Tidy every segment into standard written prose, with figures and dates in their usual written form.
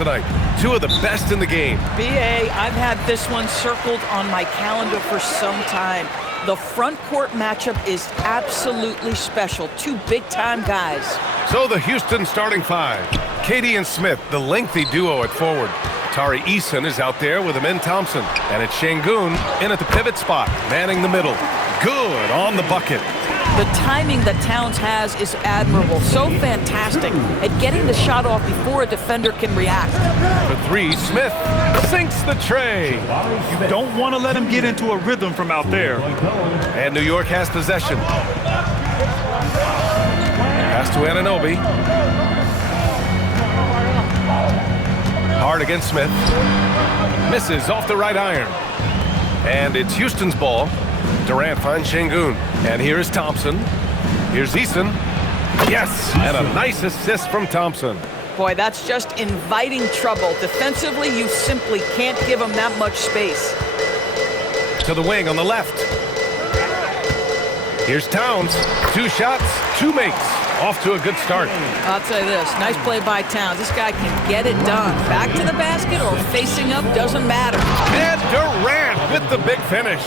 tonight. Two of the best in the game. BA, I've had this one circled on my calendar for some time. The front court matchup is absolutely special. Two big-time guys. So the Houston starting five. Katie and Smith, the lengthy duo at forward. Tari Eason is out there with Amin Thompson. And it's Şengün in at the pivot spot, manning the middle. Good on the bucket. The timing that Towns has is admirable. So fantastic at getting the shot off before a defender can react. For three, Smith sinks the tray. You don't want to let him get into a rhythm from out there. And New York has possession. Pass to Anunoby. Hard against Smith. Misses off the right iron. And it's Houston's ball. Durant finds Şengün. And here is Thompson. Here's Eason. Yes! And a nice assist from Thompson. Boy, that's just inviting trouble. Defensively, you simply can't give him that much space. To the wing on the left. Here's Towns. Two shots, two makes. Off to a good start. I'll tell you this, nice play by Towns. This guy can get it done. Back to the basket or facing up, doesn't matter. And Durant with the big finish.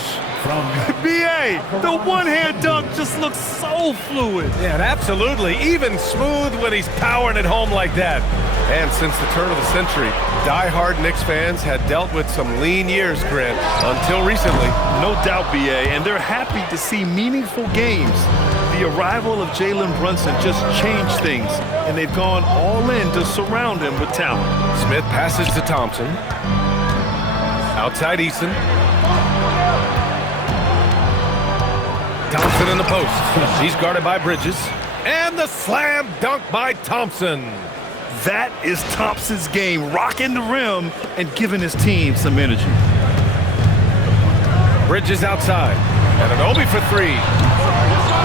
BA, the one-hand dunk just looks so fluid. Yeah, absolutely. Even smooth when he's powering it home like that. And since the turn of the century, die-hard Knicks fans had dealt with some lean years, Grant, until recently. No doubt, BA, and they're happy to see meaningful games. The arrival of Jalen Brunson just changed things, and they've gone all in to surround him with talent. Smith passes to Thompson. Outside Eason. Thompson in the post. He's guarded by Bridges. And the slam dunk by Thompson. That is Thompson's game, rocking the rim and giving his team some energy. Bridges outside. And Anunoby for three.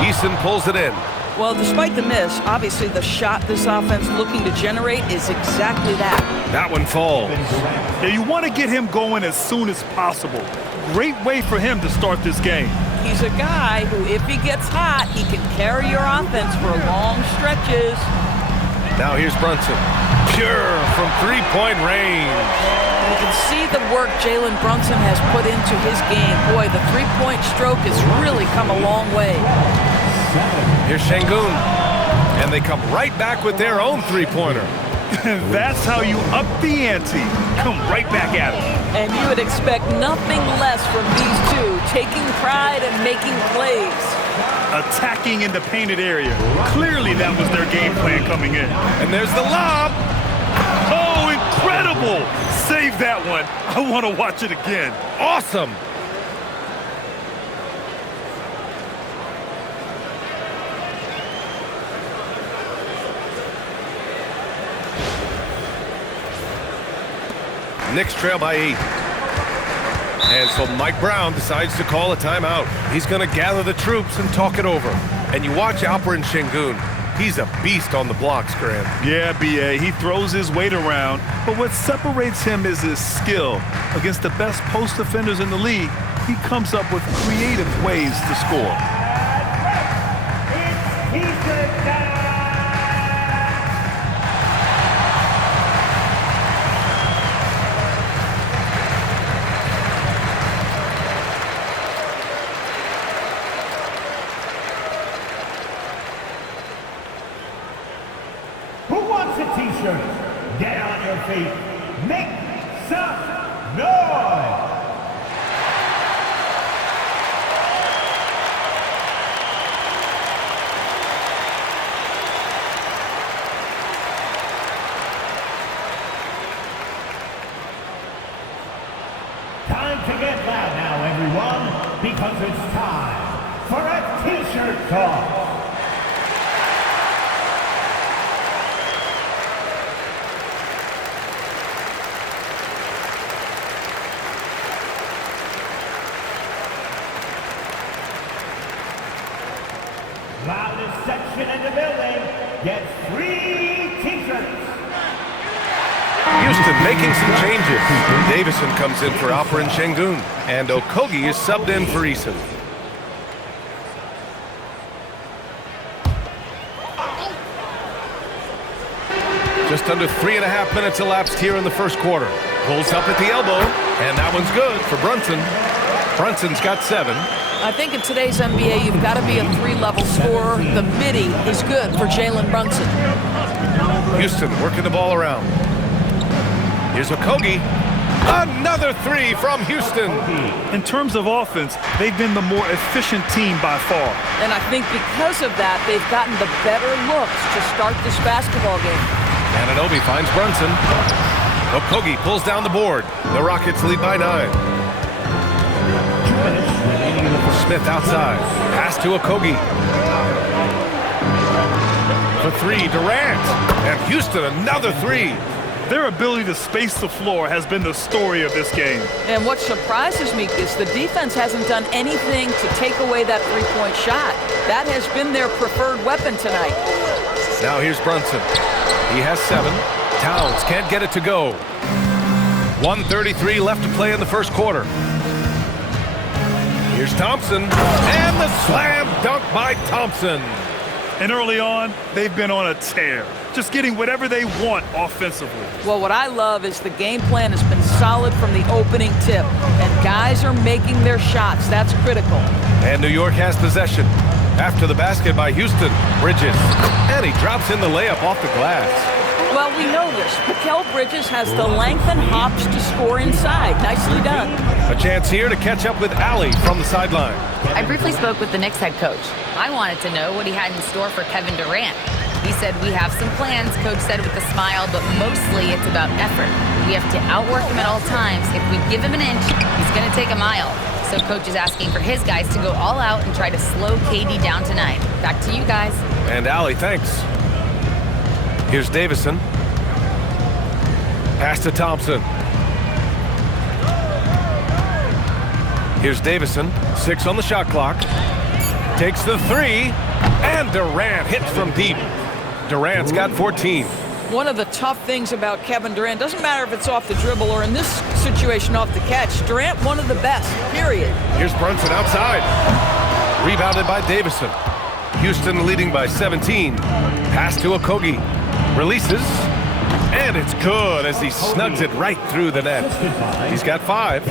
Eason pulls it in. Well, despite the miss, obviously the shot this offense looking to generate is exactly that. That one falls. Yeah, you want to get him going as soon as possible. Great way for him to start this game. He's a guy who, if he gets hot, he can carry your offense for long stretches. Now here's Brunson. Pure from three-point range. You can see the work Jalen Brunson has put into his game. Boy, the three-point stroke has really come a long way. Here's Şengün. And they come right back with their own three-pointer. That's how you up the ante. Come right back at him. And you would expect nothing less from these two, taking pride and making plays. Attacking in the painted area. Clearly that was their game plan coming in. And there's the lob. Oh, incredible! Save that one. I want to watch it again. Awesome. Knicks trail by 8. And so Mike Brown decides to call a timeout. He's going to gather the troops and talk it over. And you watch Alperen Şengün. He's a beast on the blocks, Grant. Yeah, BA, he throws his weight around, but what separates him is his skill. Against the best post defenders in the league, he comes up with creative ways to score. T-shirt. Get on your feet. Make some noise. Time to get loud now, everyone, because it's time for a T-shirt talk. Loudest section in the building gets free T-shirts. Houston making some changes. Davison comes in for Alperen Şengün, and Okogie is subbed in for Eason. Just under 3.5 minutes elapsed here in the first quarter. Pulls up at the elbow, and that one's good for Brunson. Brunson's got 7. I think in today's NBA, you've got to be a 3-level scorer. The midi is good for Jalen Brunson. Houston working the ball around. Here's Okogie. Another 3 from Houston. In terms of offense, they've been the more efficient team by far. And I think because of that, they've gotten the better looks to start this basketball game. Anunoby finds Brunson. Okogie pulls down the board. The Rockets lead by 9. Smith outside. Pass to Okogie. For 3, Durant. And Houston, another 3. Their ability to space the floor has been the story of this game. And what surprises me is the defense hasn't done anything to take away that three-point shot. That has been their preferred weapon tonight. Now here's Brunson. He has 7. Towns can't get it to go. 1:33 left to play in the first quarter. Here's Thompson. And the slam dunk by Thompson. And early on, they've been on a tear, just getting whatever they want offensively. Well, what I love is the game plan has been solid from the opening tip, and guys are making their shots. That's critical. And New York has possession. After the basket by Houston, Bridges. And he drops in the layup off the glass. Well, we know this. Mikal Bridges has the length and hops to score inside. Nicely done. A chance here to catch up with Allie from the sideline. I briefly spoke with the Knicks head coach. I wanted to know what he had in store for Kevin Durant. He said, "We have some plans," coach said with a smile, "but mostly it's about effort. We have to outwork him at all times. If we give him an inch, he's going to take a mile." So coach is asking for his guys to go all out and try to slow KD down tonight. Back to you guys. And Allie, thanks. Here's Davison. Pass to Thompson. Here's Davison. 6 on the shot clock. Takes the 3. And Durant hits from deep. Durant's got 14. One of the tough things about Kevin Durant, doesn't matter if it's off the dribble or in this situation off the catch, Durant one of the best, period. Here's Brunson outside. Rebounded by Davison. Houston leading by 17. Pass to Okogie. Releases. And it's good as he snugs it right through the net. He's got 5.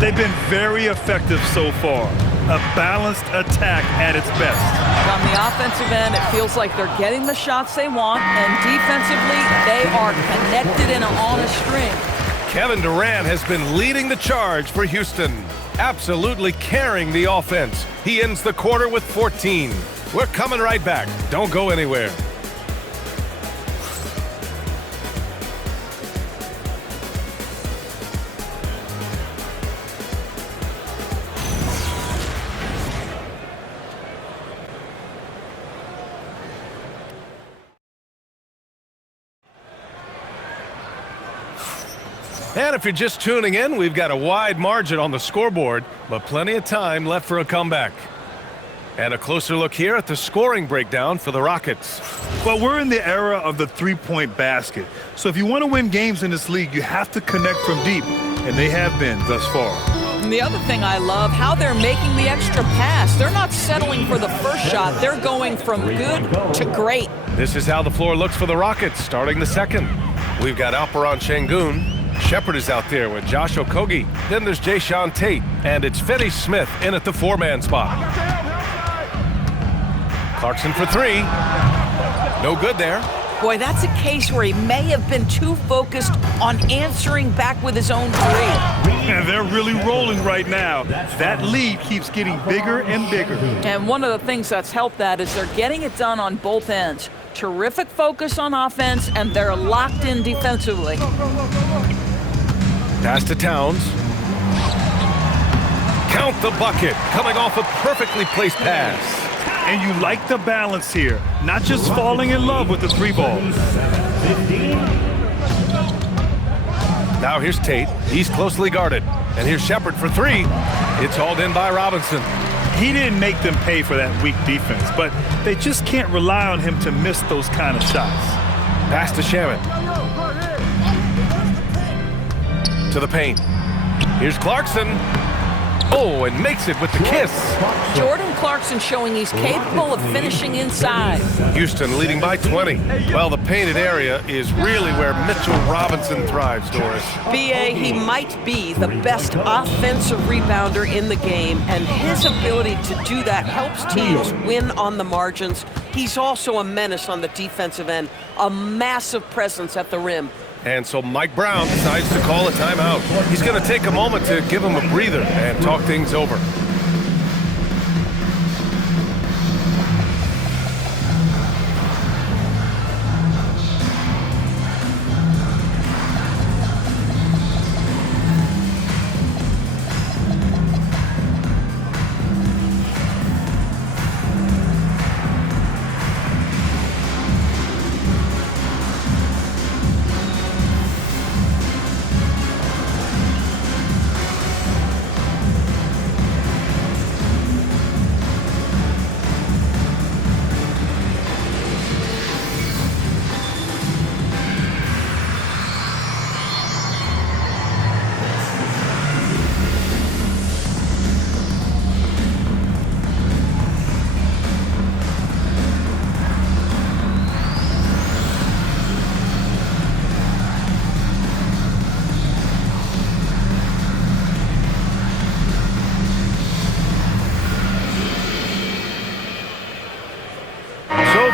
They've been very effective so far. A balanced attack at its best. On the offensive end, it feels like they're getting the shots they want, and defensively, they are connected and on a string. Kevin Durant has been leading the charge for Houston, absolutely carrying the offense. He ends the quarter with 14. We're coming right back. Don't go anywhere. And if you're just tuning in, we've got a wide margin on the scoreboard, but plenty of time left for a comeback. And a closer look here at the scoring breakdown for the Rockets. Well, we're in the era of the three-point basket. So if you want to win games in this league, you have to connect from deep, and they have been thus far. And the other thing I love, how they're making the extra pass. They're not settling for the first shot. They're going from good to great. This is how the floor looks for the Rockets, starting the second. We've got Alperen Şengün. Shepard is out there with Josh Okogie. Then there's Jayshawn Tate, and it's Finney Smith in at the 4-man spot. Clarkson for 3. No good there. Boy, that's a case where he may have been too focused on answering back with his own 3. And they're really rolling right now. That lead keeps getting bigger and bigger. And one of the things that's helped that is they're getting it done on both ends. Terrific focus on offense, and they're locked in defensively. Pass to Towns. Count the bucket, coming off a perfectly placed pass. And you like the balance here, not just falling in love with the 3 ball. Now here's Tate. He's closely guarded. And here's Shepard for 3. It's hauled in by Robinson. He didn't make them pay for that weak defense, but they just can't rely on him to miss those kind of shots. Pass to Shaman. To the paint. Here's Clarkson. Oh, and makes it with the kiss. Jordan Clarkson showing he's capable of finishing inside. Houston leading by 20. Well, the painted area is really where Mitchell Robinson thrives, Doris. B.A., he might be the best offensive rebounder in the game, and his ability to do that helps teams win on the margins. He's also a menace on the defensive end, a massive presence at the rim. And so Mike Brown decides to call a timeout. He's going to take a moment to give him a breather and talk things over.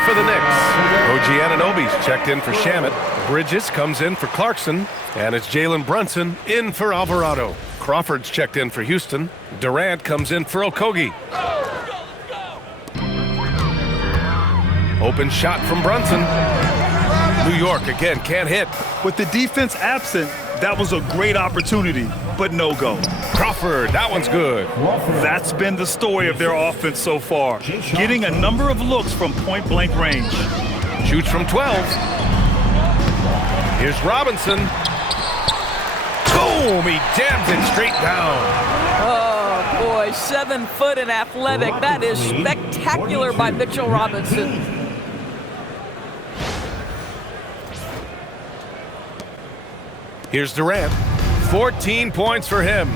For the Knicks, OG Anunoby's checked in for Shamet. Bridges comes in for Clarkson, and it's Jalen Brunson in for Alvarado. Crawford's checked in for Houston. Durant comes in for Okogie. Open shot from Brunson. New York again can't hit. With the defense absent, that was a great opportunity, but no go. Crawford, that one's good. That's been the story of their offense so far, getting a number of looks from point-blank range. Shoots from 12. Here's Robinson. Boom! He jams it straight down. Oh, boy, 7 foot and athletic. That is spectacular by Mitchell Robinson. Here's Durant. 14 points for him.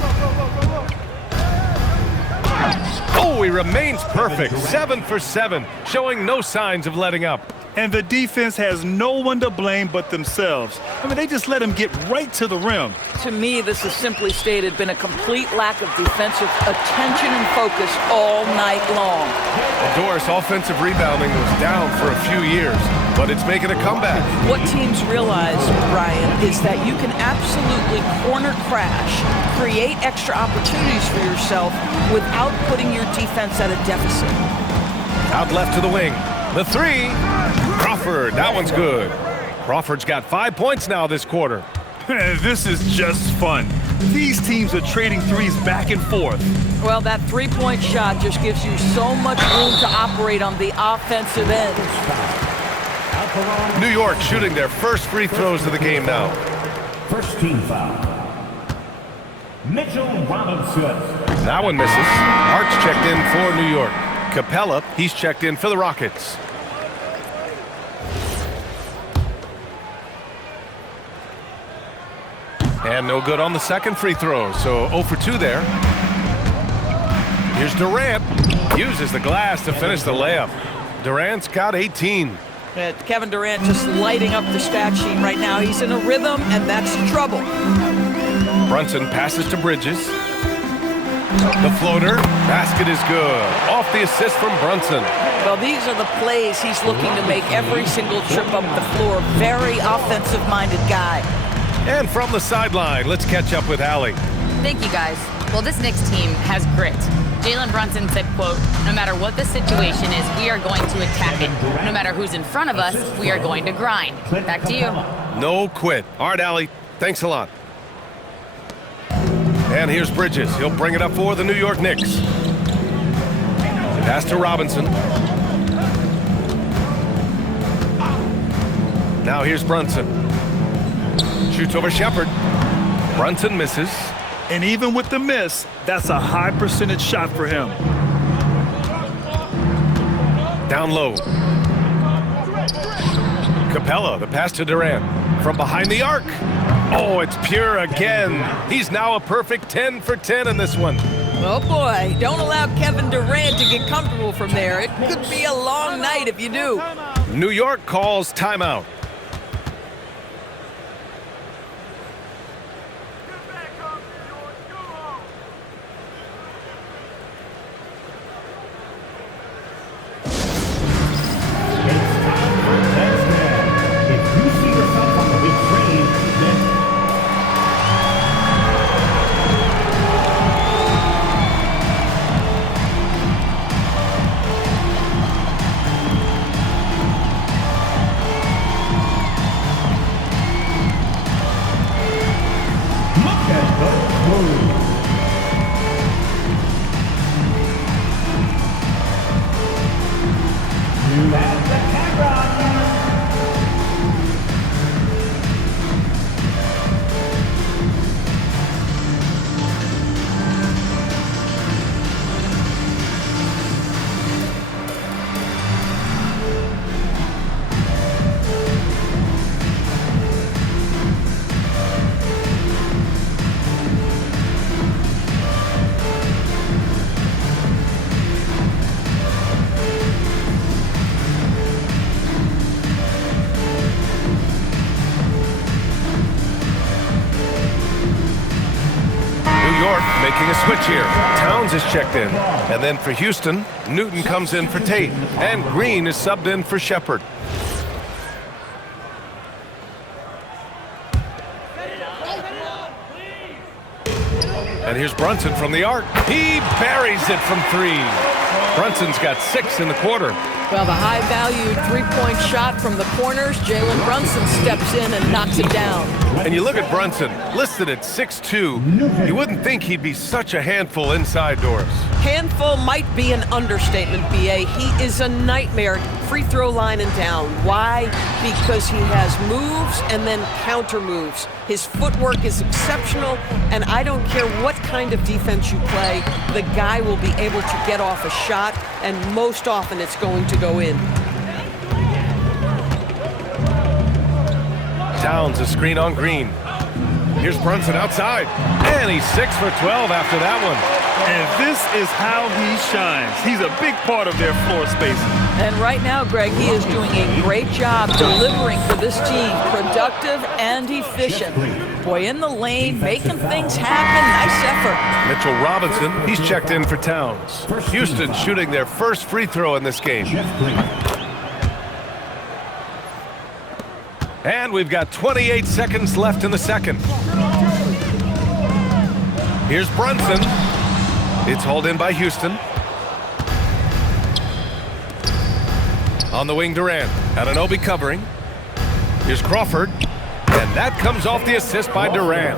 Oh, he remains perfect. 7 for 7, showing no signs of letting up. And the defense has no one to blame but themselves. I mean, they just let him get right to the rim. To me, this has simply stated been a complete lack of defensive attention and focus all night long. Well, Doris, offensive rebounding was down for a few years, but it's making a comeback. What teams realize, Brian, is that you can absolutely corner crash, create extra opportunities for yourself without putting your defense at a deficit. Out left to the wing. The three. Crawford, that one's good. Crawford's got 5 points now this quarter. This is just fun. These teams are trading threes back and forth. Well, that three-point shot just gives you so much room to operate on the offensive end. New York shooting their first free throws of the game now. First team foul. Mitchell Robinson. That one misses. Hart's checked in for New York. Capella, he's checked in for the Rockets. And no good on the second free throw, so 0 for 2 there. Here's Durant. Uses the glass to finish the layup. Durant's got 18. Kevin Durant just lighting up the stat sheet right now. He's in a rhythm, and that's trouble. Brunson passes to Bridges. The floater. Basket is good. Off the assist from Brunson. Well, these are the plays he's looking to make every single trip up the floor. Very offensive-minded guy. And from the sideline, let's catch up with Allie. Thank you, guys. Well, this Knicks team has grit. Jalen Brunson said, quote, "No matter what the situation is, we are going to attack it. No matter who's in front of us, we are going to grind." Back to you. No quit. All right, Allie. Thanks a lot. And here's Bridges. He'll bring it up for the New York Knicks. Pass to Robinson. Now here's Brunson. Shoots over Shepard. Brunson misses. And even with the miss, that's a high percentage shot for him. Down low. Capella, the pass to Durant. From behind the arc. Oh, it's pure again. He's now a perfect 10 for 10 in this one. Oh boy, don't allow Kevin Durant to get comfortable from there. It could be a long night if you do. New York calls timeout. Making a switch here. Towns is checked in. And then for Houston, Newton comes in for Tate. And Green is subbed in for Shepard. And here's Brunson from the arc. He buries it from 3. Brunson's got 6 in the quarter. Well, the high-valued three-point shot from the corners, Jalen Brunson steps in and knocks it down. And you look at Brunson, listed at 6'2". You wouldn't think he'd be such a handful inside doors. Handful might be an understatement, B.A. He is a nightmare free throw line and down. Why? Because he has moves and then counter moves. His footwork is exceptional, and I don't care what kind of defense you play, the guy will be able to get off a shot, and most often it's going to go in. Towns a screen on Green. Here's Brunson outside. And he's 6 for 12 after that one. And this is how he shines. He's a big part of their floor spacing. And right now, Greg, he is doing a great job delivering for this team. Productive and efficient. Boy, in the lane, making things happen. Nice effort. Mitchell Robinson, he's checked in for Towns. Houston shooting their first free throw in this game. And we've got 28 seconds left in the second. Here's Brunson. It's hauled in by Houston. On the wing, Durant. Anunoby covering. Here's Crawford. And that comes off the assist by Durant.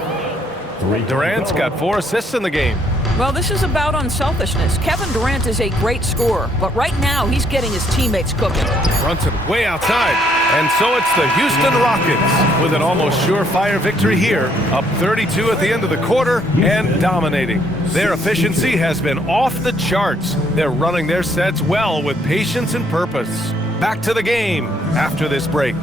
Durant's got 4 assists in the game. Well, this is about unselfishness. Kevin Durant is a great scorer, but right now he's getting his teammates cooking. Brunson way outside. And so it's the Houston Rockets with an almost surefire victory here, up 32 at the end of the quarter and dominating. Their efficiency has been off the charts. They're running their sets well with patience and purpose. Back to the game after this break.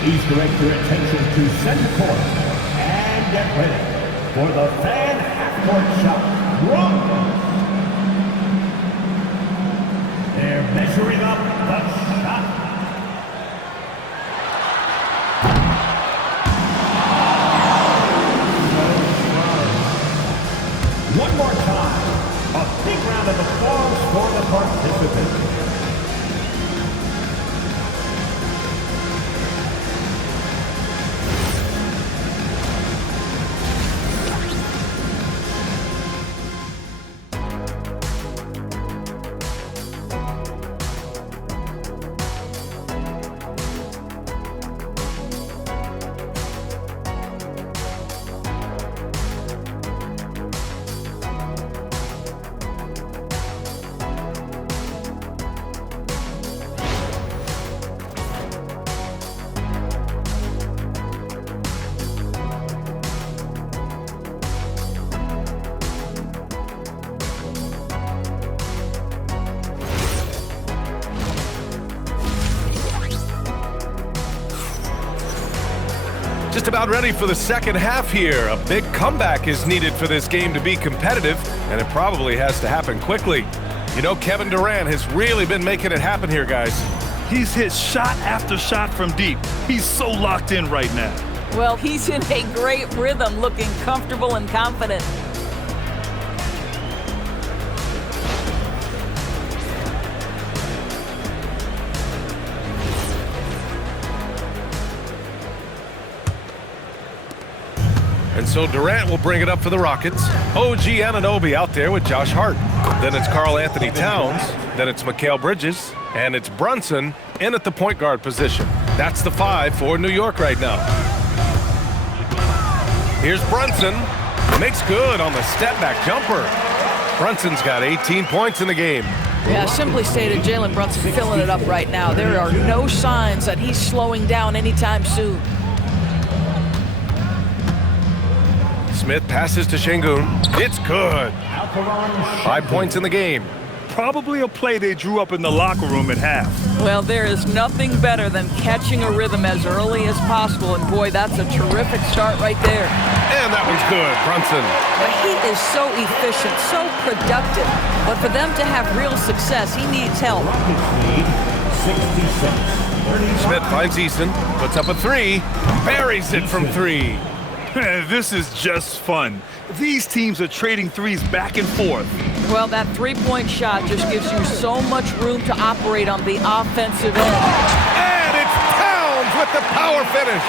Please direct your attention to center court and get ready for the fan half-court shot. Broncos. They're measuring up the shot. One more time. A big round of applause for the participants. Just about ready for the second half here. A big comeback is needed for this game to be competitive, and it probably has to happen quickly. You know, Kevin Durant has really been making it happen here, guys. He's hit shot after shot from deep. He's so locked in right now. Well, he's in a great rhythm, looking comfortable and confident. And so Durant will bring it up for the Rockets. OG Anunoby out there with Josh Hart. Then it's Karl Anthony Towns. Then it's Mikal Bridges. And it's Brunson in at the point guard position. That's the 5 for New York right now. Here's Brunson. Makes good on the step-back jumper. Brunson's got 18 points in the game. Yeah, simply stated, Jalen Brunson filling it up right now. There are no signs that he's slowing down anytime soon. Smith passes to Şengün. It's good. 5 points in the game. Probably a play they drew up in the locker room at half. Well, there is nothing better than catching a rhythm as early as possible, and boy, that's a terrific start right there. And that one's good, Brunson. But he is so efficient, so productive. But for them to have real success, he needs help. Smith finds Easton, puts up a 3, buries it from 3. This is just fun. These teams are trading threes back and forth. Well, that three-point shot just gives you so much room to operate on the offensive end. And it's Towns with the power finish.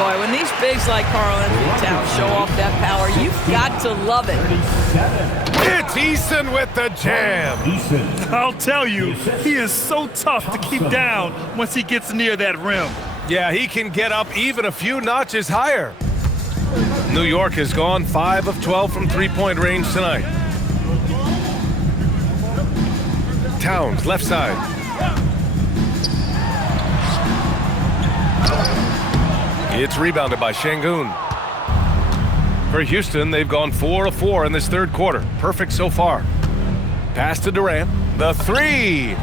Boy, when these bigs like Karl Anthony Towns show off that power, you've got to love it. It's Easton with the jam. I'll tell you, he is so tough to keep down once he gets near that rim. Yeah, he can get up even a few notches higher. New York has gone 5 of 12 from three-point range tonight. Towns, left side. It's rebounded by Şengün. For Houston, they've gone 4 of 4 in this third quarter. Perfect so far. Pass to Durant. The 3.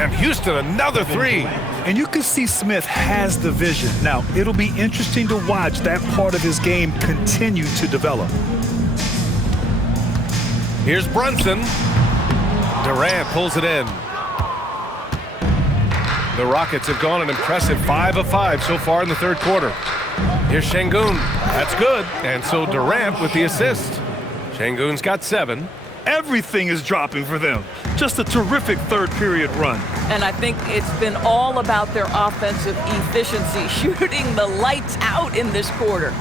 And Houston, another 3. And you can see Smith has the vision. Now, it'll be interesting to watch that part of his game continue to develop. Here's Brunson. Durant pulls it in. The Rockets have gone an impressive 5 of 5 so far in the third quarter. Here's Şengün. That's good. And so Durant with the assist. Şengün's got 7. Everything is dropping for them. Just a terrific third period run. And I think it's been all about their offensive efficiency, shooting the lights out in this quarter.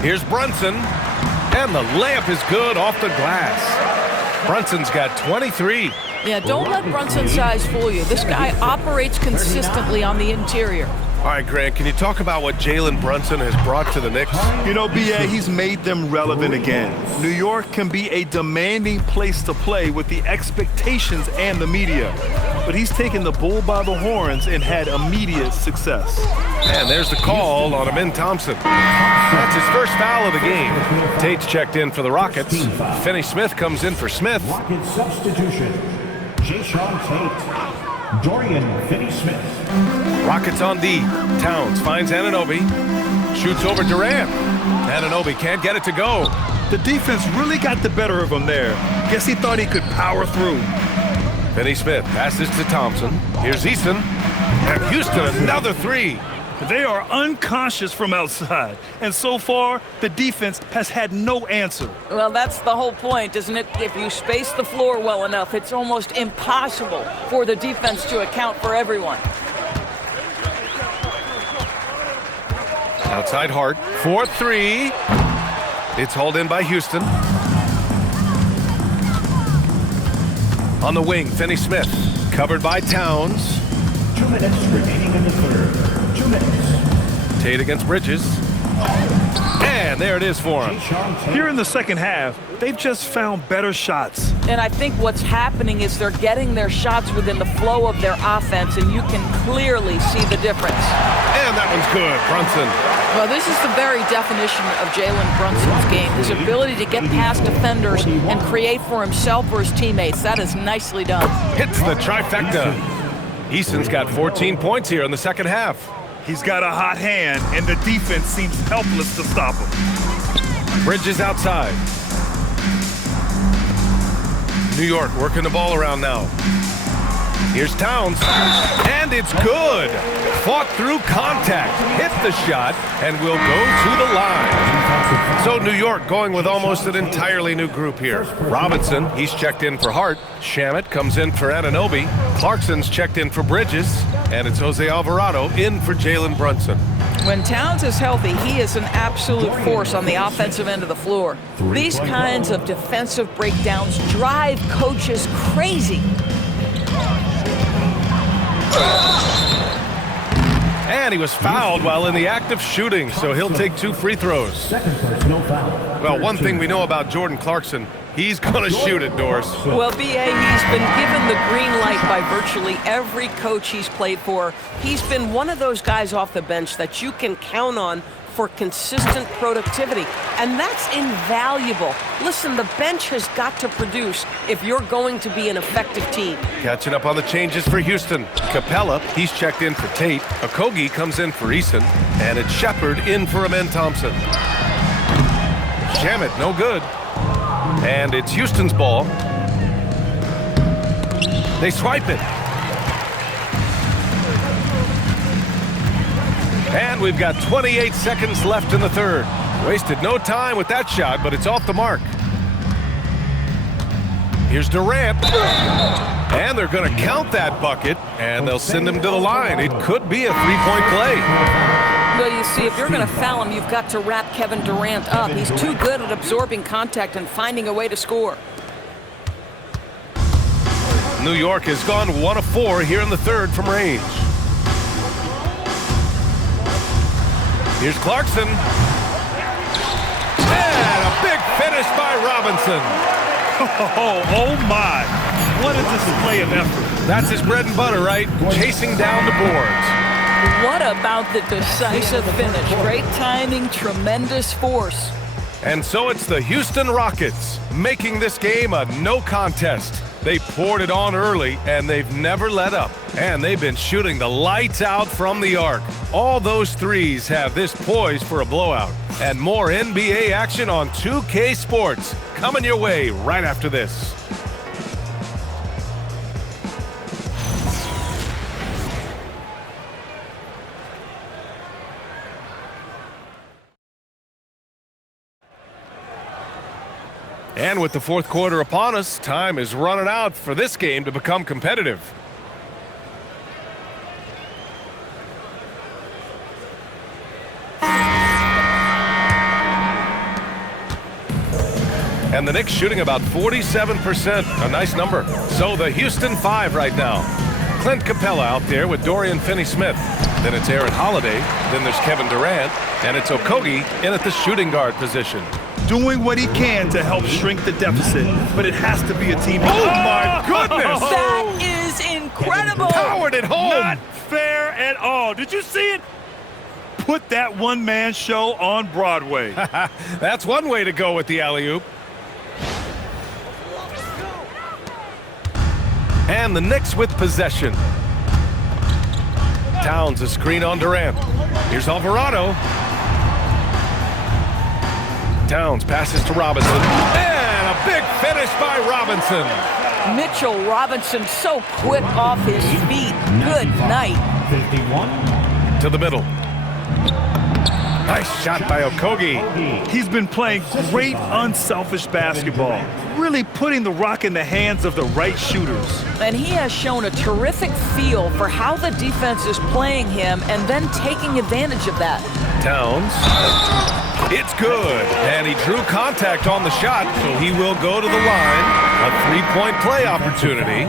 Here's Brunson. And the layup is good off the glass. Brunson's got 23. Yeah, don't let Brunson's size fool you. This guy operates consistently on the interior. All right, Grant, can you talk about what Jalen Brunson has brought to the Knicks? You know, B.A., he's made them relevant again. New York can be a demanding place to play with the expectations and the media. But he's taken the bull by the horns and had immediate success. And there's the call on Amin Thompson. That's his first foul of the game. Tate's checked in for the Rockets. Finney Smith comes in for Smith. Rockets substitution. Jason Tate. Dorian Finney-Smith. Rockets on D. Towns finds Anunoby. Shoots over Durant. Anunoby can't get it to go. The defense really got the better of him there. Guess he thought he could power through. Finney-Smith passes to Thompson. Here's Easton. And Houston, another 3. They are unconscious from outside. And so far, the defense has had no answer. Well, that's the whole point, isn't it? If you space the floor well enough, it's almost impossible for the defense to account for everyone. Outside Hart. 4-3. It's hauled in by Houston. On the wing, Finney-Smith. Covered by Towns. 2 minutes remaining in the third. 2 minutes. Tate against Bridges. And there it is for him. Here in the second half, they've just found better shots. And I think what's happening is they're getting their shots within the flow of their offense, and you can clearly see the difference. And that one's good, Brunson. Well, this is the very definition of Jalen Brunson's game, his ability to get past defenders and create for himself or his teammates. That is nicely done. Hits the trifecta. Easton's got 14 points here in the second half. He's got a hot hand, and the defense seems helpless to stop him. Bridges outside. New York working the ball around now. Here's Towns, and it's good. Fought through contact, hit the shot, and will go to the line. So New York going with almost an entirely new group here. Robinson, he's checked in for Hart. Shamet comes in for Anunoby. Clarkson's checked in for Bridges. And it's Jose Alvarado in for Jalen Brunson. When Towns is healthy, he is an absolute force on the offensive end of the floor. These kinds of defensive breakdowns drive coaches crazy. And he was fouled while in the act of shooting, so he'll take 2 free throws. Well, one thing we know about Jordan Clarkson, he's going to shoot it, Doris. Well, B.A., he's been given the green light by virtually every coach he's played for. He's been one of those guys off the bench that you can count on for consistent productivity, and that's invaluable. Listen, the bench has got to produce if you're going to be an effective team. Catching up on the changes for Houston. Capella, he's checked in for Tate. Okogie comes in for Eason, and it's Shepard in for Amen Thompson. Shamet, no good. And it's Houston's ball. They swipe it. And we've got 28 seconds left in the third. Wasted no time with that shot, but it's off the mark. Here's Durant. And they're going to count that bucket, and they'll send him to the line. It could be a three-point play. Well, you see, if you're going to foul him, you've got to wrap Kevin Durant up. He's too good at absorbing contact and finding a way to score. New York has gone 1 of 4 here in the third from range. Here's Clarkson. And a big finish by Robinson. Oh my. What a display of effort. That's his bread and butter, right? Chasing down the boards. What about the decisive finish? Great timing, tremendous force. And so it's the Houston Rockets making this game a no contest. They poured it on early, and they've never let up. And they've been shooting the lights out from the arc. All those threes have this poised for a blowout. And more NBA action on 2K Sports coming your way right after this. And with the fourth quarter upon us, time is running out for this game to become competitive. And the Knicks shooting about 47%, a nice number. So the Houston 5 right now. Clint Capella out there with Dorian Finney-Smith. Then it's Aaron Holiday. Then there's Kevin Durant. And it's Okogie in at the shooting guard position. Doing what he can to help shrink the deficit, but it has to be a team. Oh my goodness! That is incredible. Powered it home. Not fair at all. Did you see it? Put that one-man show on Broadway. That's one way to go with the alley-oop. And the Knicks with possession. Towns a screen on Durant. Here's Alvarado. Towns passes to Robinson. And a big finish by Robinson. Mitchell Robinson so quick off his feet. Good night. 51. To the middle. Nice shot by Okogie. He's been playing great unselfish basketball, really putting the rock in the hands of the right shooters. And he has shown a terrific feel for how the defense is playing him and then taking advantage of that. Towns. It's good. And he drew contact on the shot, so he will go to the line. A three-point play opportunity.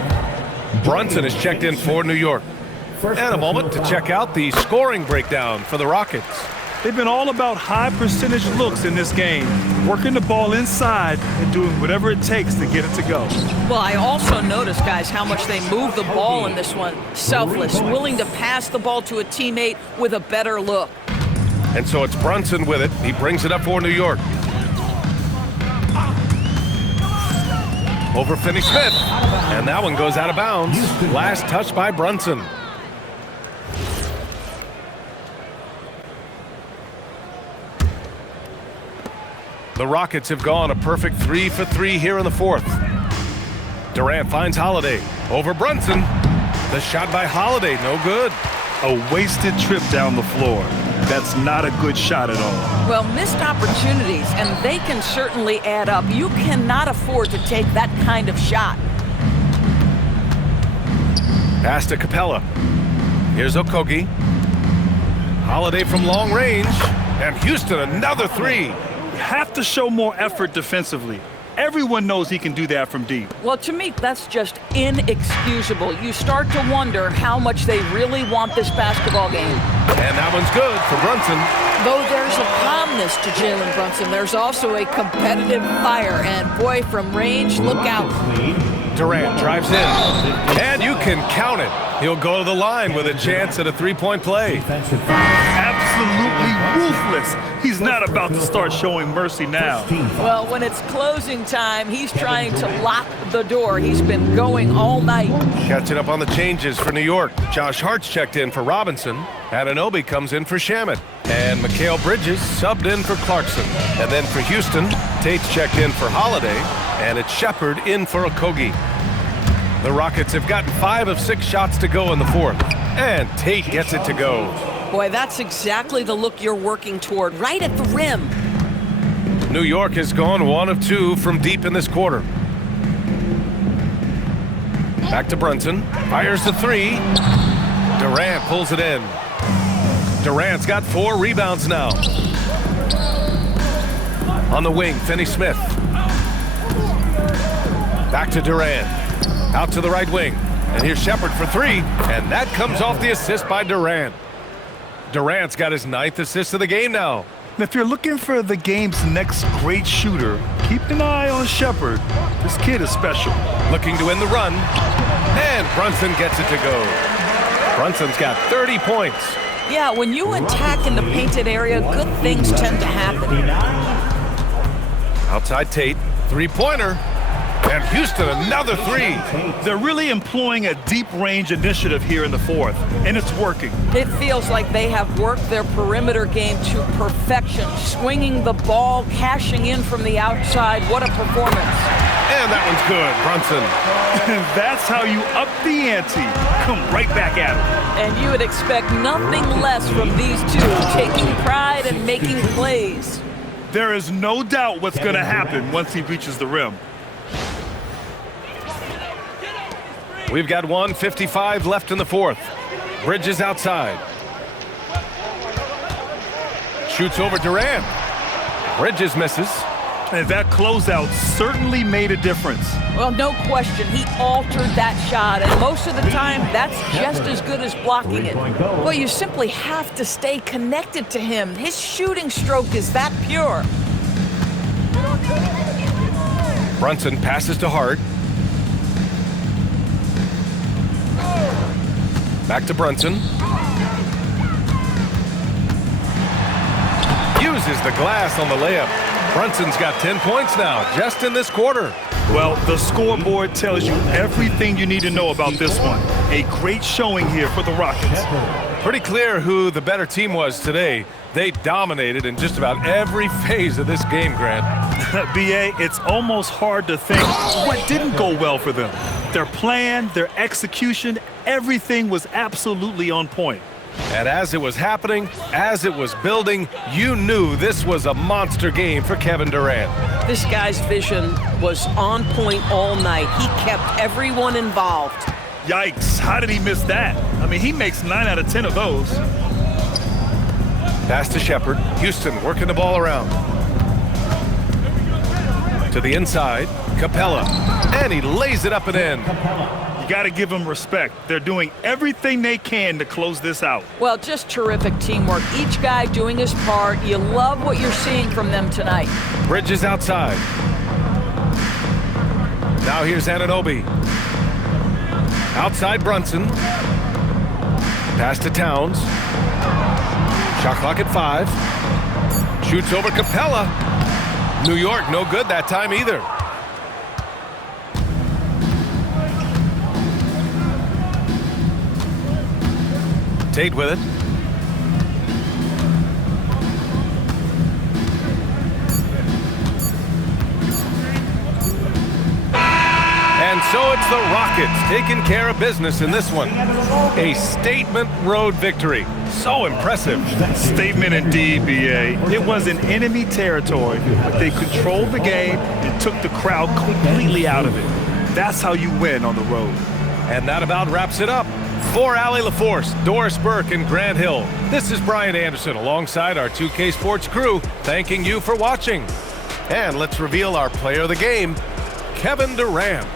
Brunson is checked in for New York. And a moment to check out the scoring breakdown for the Rockets. They've been all about high percentage looks in this game, working the ball inside and doing whatever it takes to get it to go. Well, I also noticed, guys, how much they move the ball in this one. Selfless, willing to pass the ball to a teammate with a better look. And so it's Brunson with it. He brings it up for New York. Over Finney-Smith. And that one goes out of bounds. Last touch by Brunson. The Rockets have gone a perfect 3 for 3 here in the fourth. Durant finds Holiday over Brunson. The shot by Holiday, no good. A wasted trip down the floor. That's not a good shot at all. Well, missed opportunities, and they can certainly add up. You cannot afford to take that kind of shot. Pass to Capella. Here's Okogie. Holiday from long range. And Houston, another three. You have to show more effort defensively. Everyone knows he can do that from deep. Well, to me, that's just inexcusable. You start to wonder how much they really want this basketball game. And that one's good for Brunson. Though there's a calmness to Jalen Brunson, there's also a competitive fire. And boy, from range, look out. Durant drives in. And you can count it. He'll go to the line with a chance at a three-point play. Absolutely ruthless. He's not about to start showing mercy now. Well, when it's closing time, he's trying to lock the door. He's been going all night. Catching up on the changes for New York. Josh Hart's checked in for Robinson. Anunoby comes in for Shamet. And Mikal Bridges subbed in for Clarkson. And then for Houston, Tate's checked in for Holiday. And it's Shepard in for Okogie. The Rockets have gotten 5 of 6 shots to go in the fourth. And Tate gets it to go. Boy, that's exactly the look you're working toward, right at the rim. New York has gone 1 of 2 from deep in this quarter. Back to Brunson. Fires the three. Durant pulls it in. Durant's got 4 rebounds now. On the wing, Finney-Smith. Back to Durant. Out to the right wing. And here's Shepard for 3. And that comes off the assist by Durant. Durant's got his 9th assist of the game now. If you're looking for the game's next great shooter, keep an eye on Shepard. This kid is special. Looking to win the run. And Brunson gets it to go. Brunson's got 30 points. Yeah, when you attack in the painted area, good things tend to happen. Outside Tate. Three-pointer. And Houston, another 3. They're really employing a deep-range initiative here in the fourth, and it's working. It feels like they have worked their perimeter game to perfection, swinging the ball, cashing in from the outside. What a performance. And that one's good, Brunson. That's how you up the ante. Come right back at him. And you would expect nothing less from these two, taking pride and making plays. There is no doubt what's going to happen once he reaches the rim. We've got 1:55 left in the fourth. Bridges outside. Shoots over Durant. Bridges misses. And that closeout certainly made a difference. Well, no question, he altered that shot, and most of the time, that's just as good as blocking it. Well, you simply have to stay connected to him. His shooting stroke is that pure. Brunson passes to Hart. Back to Brunson. Uses the glass on the layup. Brunson's got 10 points now, just in this quarter. Well, the scoreboard tells you everything you need to know about this one. A great showing here for the Rockets. Pretty clear who the better team was today. They dominated in just about every phase of this game, Grant. B.A., it's almost hard to think what didn't go well for them. Their plan, their execution, everything was absolutely on point. And as it was happening, as it was building, you knew this was a monster game for Kevin Durant. This guy's vision was on point all night. He kept everyone involved. Yikes, how did he miss that? I mean, he makes 9 out of 10 of those. Pass to Shepard. Houston working the ball around. To the inside, Capella. And he lays it up and in. You got to give them respect. They're doing everything they can to close this out. Well, just terrific teamwork. Each guy doing his part. You love what you're seeing from them tonight. Bridges outside. Now here's Anunoby. Outside Brunson. Pass to Towns. Shot clock at 5. Shoots over Capella. New York, no good that time either. Tate with it. so it's the Rockets taking care of business in this one. A statement road victory. So impressive. Statement indeed, B.A. It was in enemy territory, but they controlled the game and took the crowd completely out of it. That's how you win on the road. And that about wraps it up. For Allie LaForce, Doris Burke, and Grant Hill, this is Brian Anderson alongside our 2K Sports crew, thanking you for watching. And let's reveal our player of the game, Kevin Durant.